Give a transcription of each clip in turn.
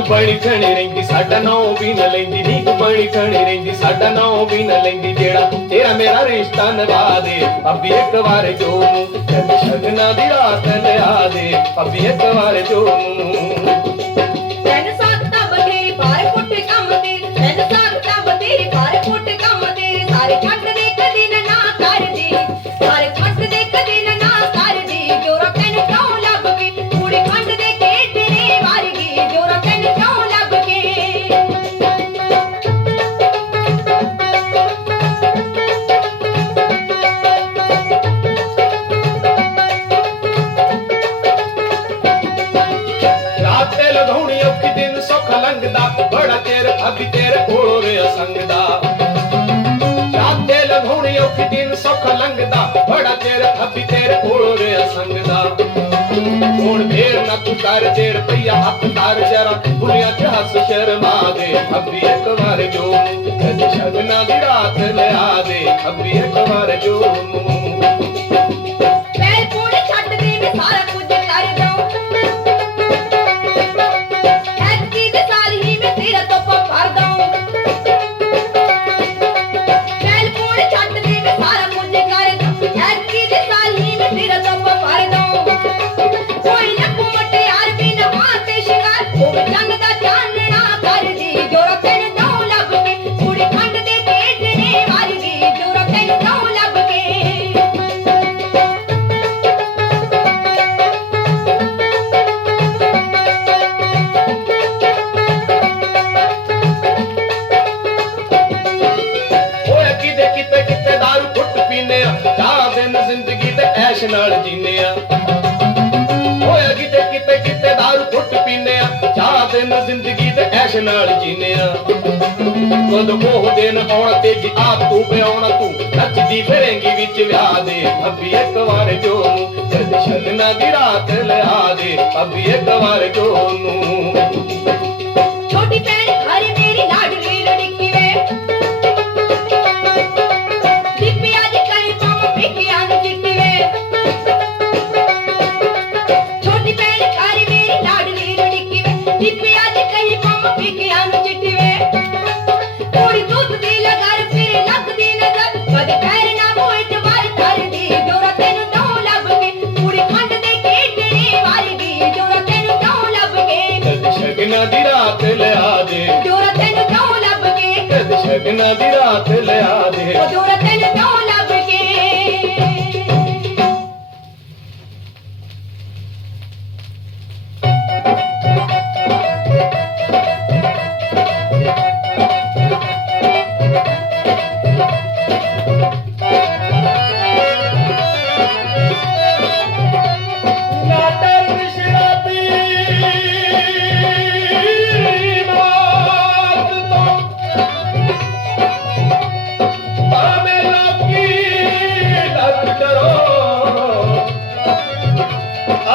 ਪਾਣੀ ਖਣੀ ਰਹਿੰਦੀ, ਸਾਡਾ ਨਾਂ ਵੀ ਨਾ ਲੈਂਦੀ ਨੀਕ ਪਾਣੀ ਖਣੀ ਰਹਿੰਦੀ, ਸਾਡਾ ਨਾਂ ਵੀ ਨਾ ਲੈਂਦੀ, ਜਿਹੜਾ ਤੇਰਾ ਮੇਰਾ ਰਿਸ਼ਤਾ ਨਿਭਾ ਦੇ। ਅੱਬੀ ਇੱਕ ਵਾਰ ਜੋ ਨੂੰ ਸ਼ਗਨਾ ਦੀ ਰਾਤ ਲਿਆ ਦੇ। ਅੱਬੀ ਇੱਕ ਵਾਰ ਜੋ ਨੂੰ ਬੜਾ ਤੇਰੇ ਕੋਲ ਰਿਆ ਸੰਗਦਾ। ਰਾਤ ਤੇ ਲਗਾਉਣੀ ਔਖੀ ਦਿਨ ਸੁੱਖ ਲੰਘਦਾ। ਬੜਾ ਚਿਰ ਅੱਬੀ ਤੇਰੇ ਕੋਲ ਰਿਆ ਸੰਗਦਾ। ਹੁਣ ਫੇਰ ਨਾ ਤੂੰ ਕਰ ਦੇ ਰੁਪਈਆ ਹੱਥ ਧਰ ਜਰਾ। ਬੁੜੀਆਂ ਚ ਹੱਸ ਸ਼ਰਮਾ ਦੇ, ਅੱਬੀ ਇੱਕ ਵਾਰ ਜੋ ਸ਼ਗਨਾ ਦੀ ਰਾਤ ਲਿਆ ਦੇ, ਅੱਬੀ ਇੱਕ ਵਾਰ ਜੋ ਨਾਲ ਜੀਨੇ ਆ ਓਏ ਕਿਤੇ ਕਿਤੇ ਕਿਤੇ ਦਾਰੂ ਘੁੱਟ ਪੀਨੇ ਆ ਚਾਹ ਦਿਨ ਜ਼ਿੰਦਗੀ ਤੇ ਐਸ਼ ਨਾਲ ਜੀਨੇ ਆ ਕਦ ਉਹ ਦਿਨ ਆਉਣਾ ਤੇ ਜੀ ਆਪ ਤੂੰ ਪਿਆਉਣਾ ਤੂੰ। ਨੱਚਦੀ ਫਿਰੇਂਗੀ ਵਿੱਚ ਵਿਆਹ ਦੇ। ਅੱਬੀ ਇੱਕ ਵਾਰ ਜੋ ਨੂੰ ਜਦ ਸ਼ਗਨਾ ਦੀ ਰਾਤ ਲਿਆ ਦੇ। ਅੱਬੀ ਇੱਕ ਵਾਰ ਜੋ ਨੂੰ ਸ਼ਗਨਾ ਲਿਆ ਦੇ। ਉਹ ਜੋਰਾ ਤੈਨੂੰ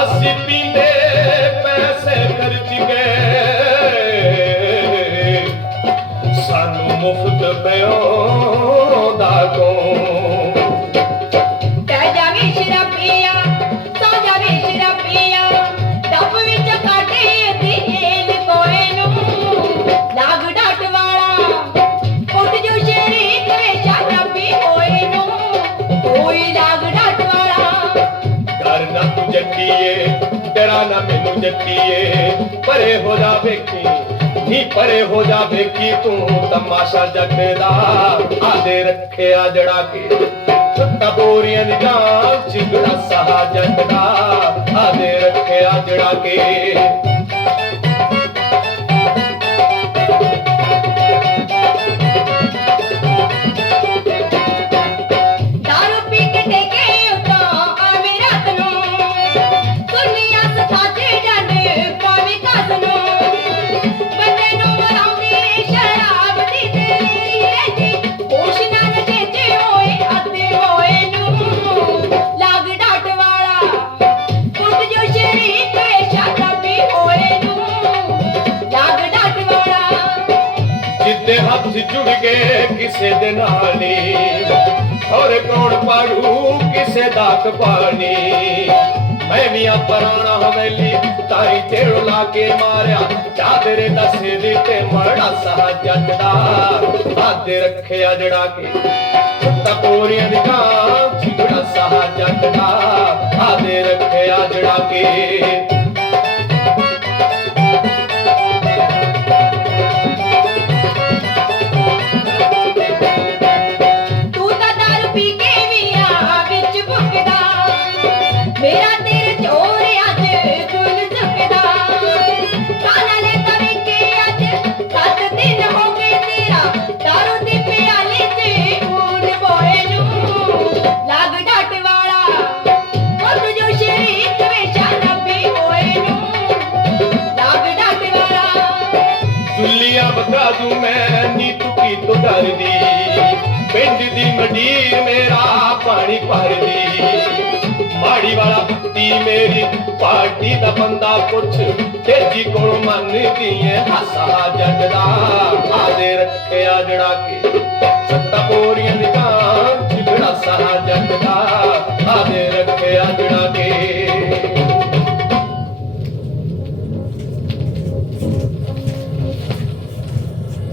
se pindei. ਨਾ ਪਰੇ ਹੋ ਜਾ ਵੇਖੀ। ਨੀ ਪਰੇ ਹੋ ਜਾ ਵੇਖੀ, ਤੂੰ ਤਮਾਸ਼ਾ ਜੱਟ ਦਾ ਆਦੇ ਰੱਖਿਆ ਜੜਾ ਕੇ ਸੁੱਤਾ ਬੋਰੀਆਂ ਦੀ ਗਾਂ ਚਿਗੜਾ ਸਹਾ ਜੱਟ ਦਾ ਆਦੇ ਰੱਖਿਆ ਜੜਾ ਕੇ ਕਿਸੇ ਦੇ ਨਾਲ ਨੀ ਕੌਣ ਪਾੜੂ ਕਿਸੇ ਦਾ ਕਪਾਣੀ ਮੈਂ ਵੀ ਆ ਪਰਾਣਾ ਹਵੇਲੀ ਤਾਈ ਤੇੜ ਲਾ ਕੇ ਮਾਰਿਆ। ਚਾਹ ਤੇਰੇ ਦੀ ਤੇ ਮੜਾ ਸਹਾ ਜੱਟ ਦਾ ਆਦੇ ਰੱਖਿਆ ਜੜਾ ਕੇ। ਸੱਤਾ ਕੋਰੀਆਂ ਦੀ ਕਾਂ ਛਿਗੜਾ ਸਹਾ ਜੱਟ ਦਾ ਰੱਖਿਆ ਜੜਾ ਕੇ। ਤੋਂ ਡਰਦੀ ਪਿੰਡ ਦੀ ਮੰਡੀਰ ਮੇਰਾ ਪਾਣੀ ਭਰਦੀ। ਮਾੜੀ ਵਾਲਾ ਪੁੱਤੀ ਮੇਰੀ, ਪਾਰਟੀ ਦਾ ਬੰਦਾ ਪੁੱਛ, ਤੇਜੀ ਕੋਲ ਮੰਨਦੀ ਏ ਹਾਸਾ ਜੱਟ ਦਾ ਆਦੇ ਰੱਖਿਆ ਜੜਾ ਕੇ ਸੱਤਾ ਪੋਰੀਆਂ ਦੀ